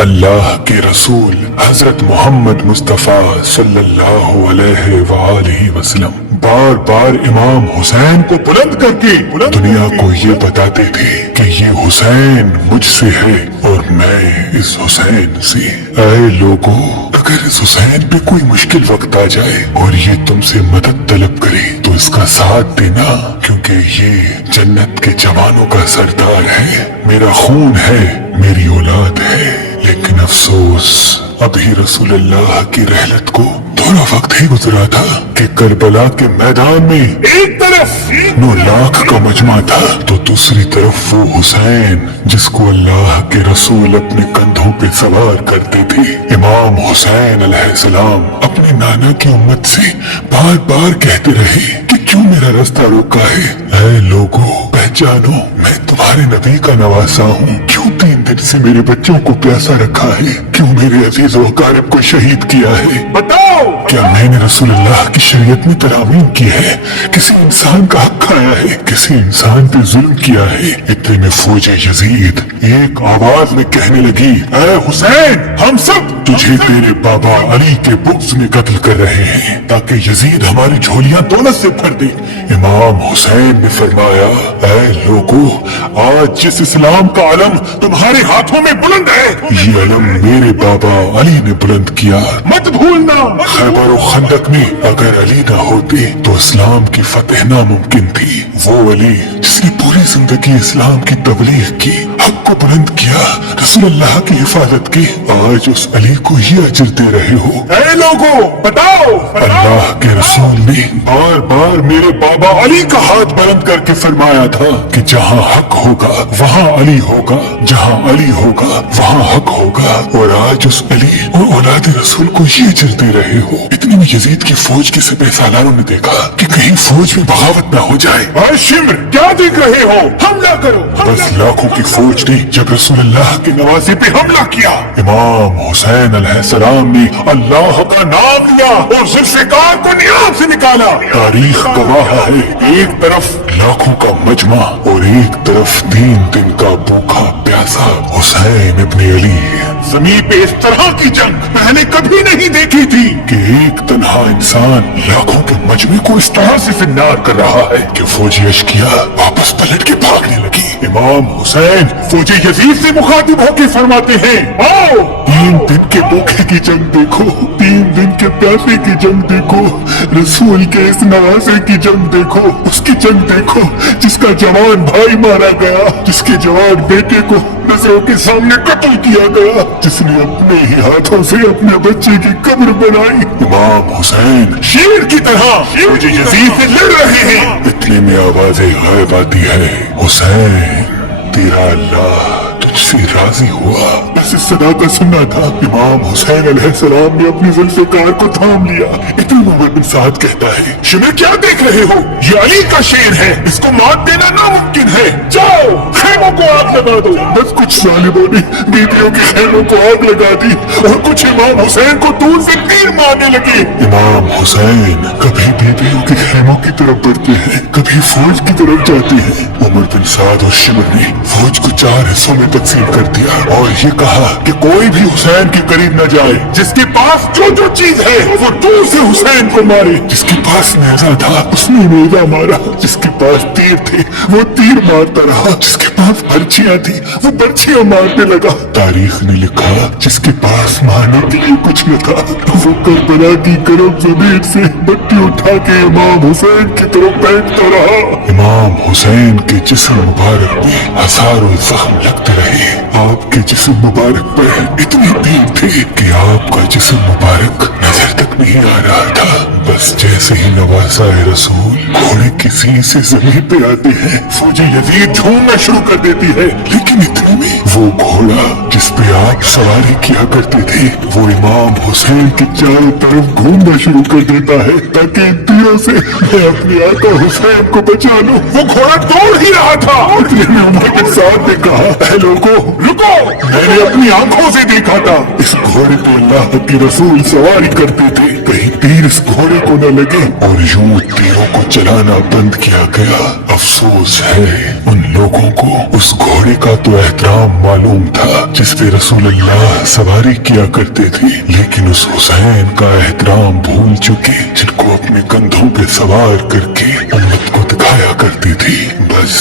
अल्लाह के रसूल हजरत मोहम्मद मुस्तफ़ा सल्लल्लाहु अलैहि वआलिहि वसल्लम बार बार इमाम हुसैन को बुलंद करके दुनिया को ये बताते थे कि ये हुसैन मुझसे है और मैं इस हुसैन से। ऐ लोगों, अगर इस हुसैन पे कोई मुश्किल वक्त आ जाए और ये तुमसे मदद तलब करे तो इसका साथ देना, क्योंकि ये जन्नत के जवानों का सरदार है, मेरा खून है, मेरी औलाद है। लेकिन अफसोस अभी रसूलुल्लाह की रहलत को थोड़ा वक्त ही गुजरा था कि करबला के मैदान में एक तरफ 9 लाख का मजमा था तो दूसरी तरफ वो हुसैन जिसको अल्लाह के रसूल अपने कंधों पे सवार करते थे। इमाम हुसैन अलैहिस्सलाम अपने नाना की उम्मत से बार बार कहते रहे कि क्यों मेरा रास्ता रोका है। ऐ लोगों, पहचानो, मैं तुम्हारे नबी का नवासा हूँ। क्यों 3 दिन से मेरे बच्चों को प्यासा रखा है? क्यों मेरे अजीज व अकारिब को शहीद किया है? बताओ, क्या मैंने रसूलुल्लाह की शरीयत में तरामीम की है? किसी इंसान का हक खाया है? किसी इंसान पे जुल्म किया है? इतने में फौज यजीद एक आवाज में कहने लगी, ऐ हुसैन, हम सब तुझे तेरे बाबा अली के बुग़्ज़ में कत्ल कर रहे हैं ताकि यजीद हमारी झोलियां दौलत से भर दे। इमाम हुसैन ने फरमाया, ऐ लोगों, आज जिस इस्लाम का अलम तुम्हारे हाथों में बुलंद है, ये अलम मेरे बाबा अली ने बुलंद किया। मत भूलना, खैबर और खंदक में अगर अली ना होते तो इस्लाम की फतेह नामुमकिन थी। वो अली जिसने पूरी जिंदगी इस्लाम की तबलीग की, हक को बुलंद किया, रसूलुल्लाह की हिफाजत की, आज उस अली को ये अजर दे रहे हो। ऐ लोगों, बताओ, अल्लाह के रसूल ने बार बार मेरे बाबा अली का हाथ बुलंद करके फरमाया था कि जहाँ हक होगा वहाँ अली होगा, जहाँ अली होगा वहाँ हक होगा। और आज उस अली और औलाद रसूल को ये अजर दे रहे हो। इतने में यजीद की फौज के सिपह सालारों ने देखा कि कहीं फौज में बगावत ना हो जाए। और शिम्र, क्या देख रहे हो? हमला करो। बस लाखों की फौज ने जब रसूलुल्लाह के नवासे पे हमला किया, इमाम हुसैन अलैहिस्सलाम ने अल्लाह का नाम लिया और जुल्फ़िकार को नियाब से निकाला। तारीख गवाह है, एक तरफ लाखों का मजमा और एक तरफ 3 दिन का भूखा प्यासा हुसैन इब्ने अली। ज़मीन पे इस तरह की जंग पहले कभी नहीं देखी थी कि एक तन्हा इंसान लाखों के मजमे को इस तरह से फिन्नार कर रहा है कि फौजी अश्किया वापस पलट के भागने लगी। इमाम हुसैन फौजी यजीद से मुखातिब होकर फरमाते हैं, आओ, 3 दिन के भूखे की जंग देखो, 3 दिन के प्यासे की जंग देखो, रसूल के इस नवासे की जंग देखो, उसकी जंग देखो जिसका जवान भाई मारा गया, जिसके जवान बेटे को नजरों के सामने कत्ल किया गया, जिसने अपने ही हाथों से अपने बच्चे की कब्र बनाई। इमाम हुसैन शेर की तरह फौजी यजीद से लड़ रहे हैं। इतने में आवाज़ें गायब आती है, हुसैन, तेरा अल्लाह तुझसे राजी हुआ। बस इस सदा का सुनना था। इमाम हुसैन अलैहिस्सलाम ने अपनी जुल्फ़िकार को थाम लिया। इतने में उमर बिन साद कहता है, शिमर, क्या देख रहे हो? ये अली का शेर है, इसको मात देना नामुमकिन है। जाओ, खेमों को आग लगा दो। बस कुछ जालिमों ने बीवियों के खेमों को आग लगा दी और कुछ इमाम हुसैन को दूर से तीर मारने लगे। इमाम हुसैन कभी बीवियों के खेमों की तरफ बढ़ते हैं, कभी फौज की तरफ जाते हैं। उमर बिन साद और शिमर ने फौज को 4 हिस्सों में तकसीम कर दिया और ये कहा कि कोई भी हुसैन के करीब न जाए। जिसके पास जो जो चीज है वो दूर से हुसैन को मारे। जिसके पास नेजा था उसने नेजा मारा, जिसके पास तीर थे वो तीर मारता रहा, जिसके पास बर्छियां थी वो बर्छियां मारने लगा। तारीख ने लिखा, जिसके पास मारने के लिए कुछ न था वो करबला की गर्म ज़मीन से बट्टी उठा के इमाम हुसैन की तरफ बैठता रहा। इमाम हुसैन के जिस्म मुबारक पे हजारों जख्म लगते रहे। आपके जिस्म मुबारक पर इतनी तीर थी कि आपका जिस्म मुबारक नजर तक नहीं आ रहा था। बस जैसे ही नवासा रसूल घोड़े की सीन से जमीन पे आते हैं, फौजी यजीद झूमना शुरू कर देती है। लेकिन इतने में वो घोड़ा जिस पे आप सवारी किया करते थे वो इमाम हुसैन के चारों तरफ घूमना शुरू कर देता है ताकि इन तीरों से मैं अपने आका हुसैन को बचा लूं। वो घोड़ा दौड़ ही रहा था। इतने में उमर बिन साद ने कहा, ऐ लोगों, रुको, मैंने अपनी आंखों से देखा था इस घोड़े पे अल्लाह के रसूल सवारी करते थे। कहीं तीर इस घोड़े को न लगे और यूं तीरों को चलाना बंद किया गया। अफसोस है उन लोगों को उस घोड़े का तो एहतराम मालूम था जिस पे रसूलुल्लाह सवारी किया करते थे, लेकिन उस हुसैन का एहतराम भूल चुके जिनको अपने कंधों पे सवार करके उम्मत को दिखाया करती थी। बस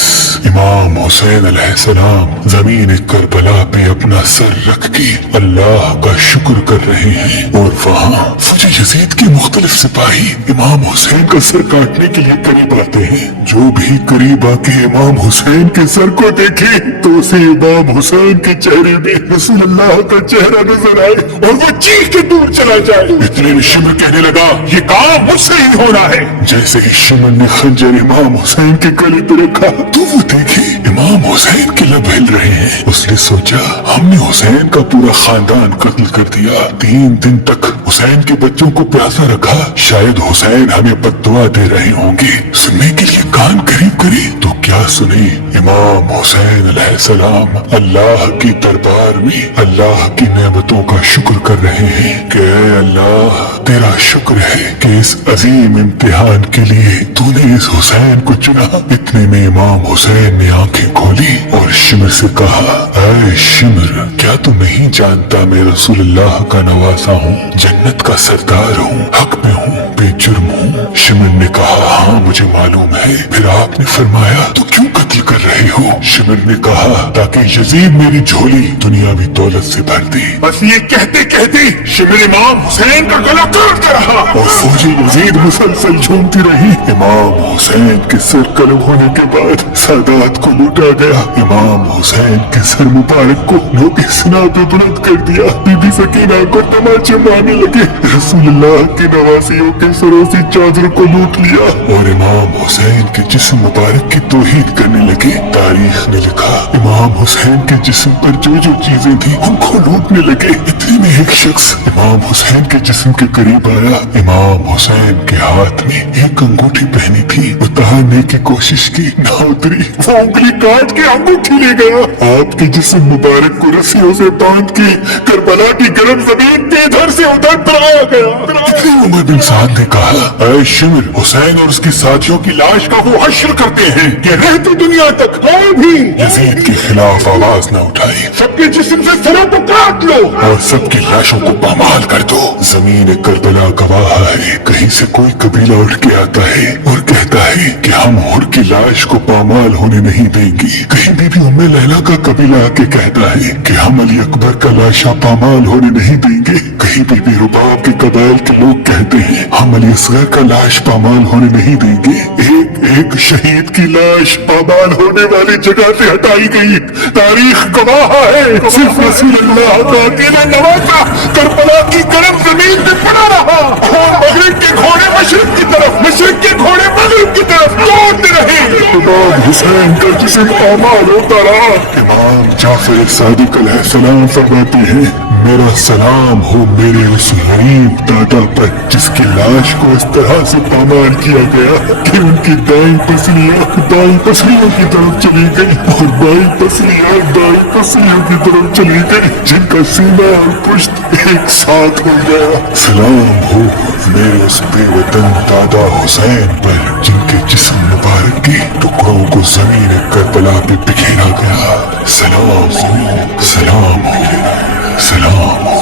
इमाम हुसैन अलैहिस्सलाम ज़मीन करबला पे अपना सर रख के अल्लाह का शुक्र कर रहे हैं और वहाँ फौजी यजीद के मुख्तलिफ सिपाही इमाम हुसैन का सर काटने के लिए करीब आते हैं। जो भी करीब आके इमाम हुसैन के सर को देखे तो उसे इमाम हुसैन के चेहरे में रसूलुल्लाह का चेहरा नजर आए और वो चीख के दूर चला जाए। इतने में शिमर कहने लगा, ये काम मुझसे ही होना है। जैसे ही शिमर ने खंजर इमाम हुसैन के गले पे रखा तो वो देखे इमाम हुसैन के लब हिल रहे हैं। उसने सोचा हमने हुसैन का पूरा खानदान कत्ल कर दिया, 3 दिन तक हुसैन के बच्चों को प्यासा रखा, शायद हुसैन हमें बद्दुआ दे रहे होंगे। सुनने के लिए कान करीब करे तो क्या सुने, इमाम हुसैन अलैहिस्सलाम अल्लाह की दरबार में अल्लाह की नेमतों का शुक्र कर रहे हैं कि ऐ अल्लाह तेरा शुक्र है कि इस अजीम इम्तिहान के लिए तूने इस हुसैन को चुना। इतने में इमाम हुसैन ने आंखें खोली और शिमर से कहा, ऐ शिमर क्या तू नहीं जानता मैं रसूलुल्लाह का नवासा हूँ, जन्नत का सरदार हूँ, हक में हूँ, बेजुर्म हूँ। शिमर ने कहा, हाँ मुझे मालूम है। फिर आपने फरमाया तो क्यों कत्ल कर रहे हो? शिमर ने कहा, ताकि यजीद मेरी झोली दुनियावी दौलत से भर दे। बस ये कहते कहते शिमर इमाम हुसैन का गला काटता रहा और फौजी यजीद मुसलसल झूमती रही। इमाम हुसैन के सर कलम होने के बाद सादात को लूटा गया। इमाम हुसैन के सर मुबारक को लोग सना पे बुलंद कर दिया। बीबी सकीना को तमाचे मारने लगे। रसूलुल्लाह के नवासियों के सरों से चादर को लूट लिया और इमाम हुसैन के जिस्म मुबारक की तौहीद करने लगे। तारीख ने लिखा इमाम हुसैन के जिस्म पर जो जो चीजें थी उनको लूटने लगे। इतने में एक शख्स इमाम हुसैन के जिस्म के करीब आया। इमाम हुसैन के हाथ में एक अंगूठी पहनी थी, उतारने की कोशिश की, ना उतरी। वो उंगली काट के अंगूठी ले गया। आपके जिस्म मुबारक को रस्सियों से बांध के करबला की गर्म जमीन पे इधर से उधर दौड़ाया गया। उमर बिन साद ने कहा, ऐ शिमर हुसैन और उसके साथियों की लाश का वो हश्र करते हैं कि रहती दुनिया तक कोई भी यजीद के खिलाफ आवाज न उठाए। सबके जिस्म से सरों को काट लो और सबकी लाशों को पामाल कर दो। जमीन करबला गवाह है, कहीं से कोई कबीला उठ के आता है और कहता है कि हम हुर की लाश को पामाल होने नहीं देंगे। कहीं बीबी उम्मे लैला का कबीला आके कहता है कि हम अली अकबर का लाशा पामाल होने नहीं देंगे। कहीं बीबी रुबाब के कबाइल के लोग कहते हैं हम अली असगर का लाश पामाल होने नहीं देंगे। एक एक शहीद की लाश पामाल होने वाली जगह से हटाई गई। तारीख गवाह है सिर्फ रसूलुल्लाह का अकेला नवासा करबला की गर्म जमीन पे पड़ा रहा और मगरिब के घोड़े मशरिक की तरफ, मशरिक के घोड़े मगरिब की तरफ दौड़ते रहे। इमाम हुसैन का जिस्म पामाल होता रहा। इमाम जाफर सादिक अलैहिस्सलाम फरमाते हैं, मेरा सलाम हो मेरे उस गरीब दादा पर जिसकी लाश को इस तरह से पामाल किया गया कि उनकी दाईं पसलियां बाईं पसलियों की तरफ चली गई और बाईं पसलियां दाईं पसलियों की तरफ चली गई, जिनका सीना और पुश्त एक साथ हो गया। सलाम हो मेरे उस बेवतन दादा हुसैन पर जिनके जिस्म मुबारक के टुकड़ों को जमीन करबला पे बिखेरा गया। सलाम हो, सलाम हो, सलाम हो।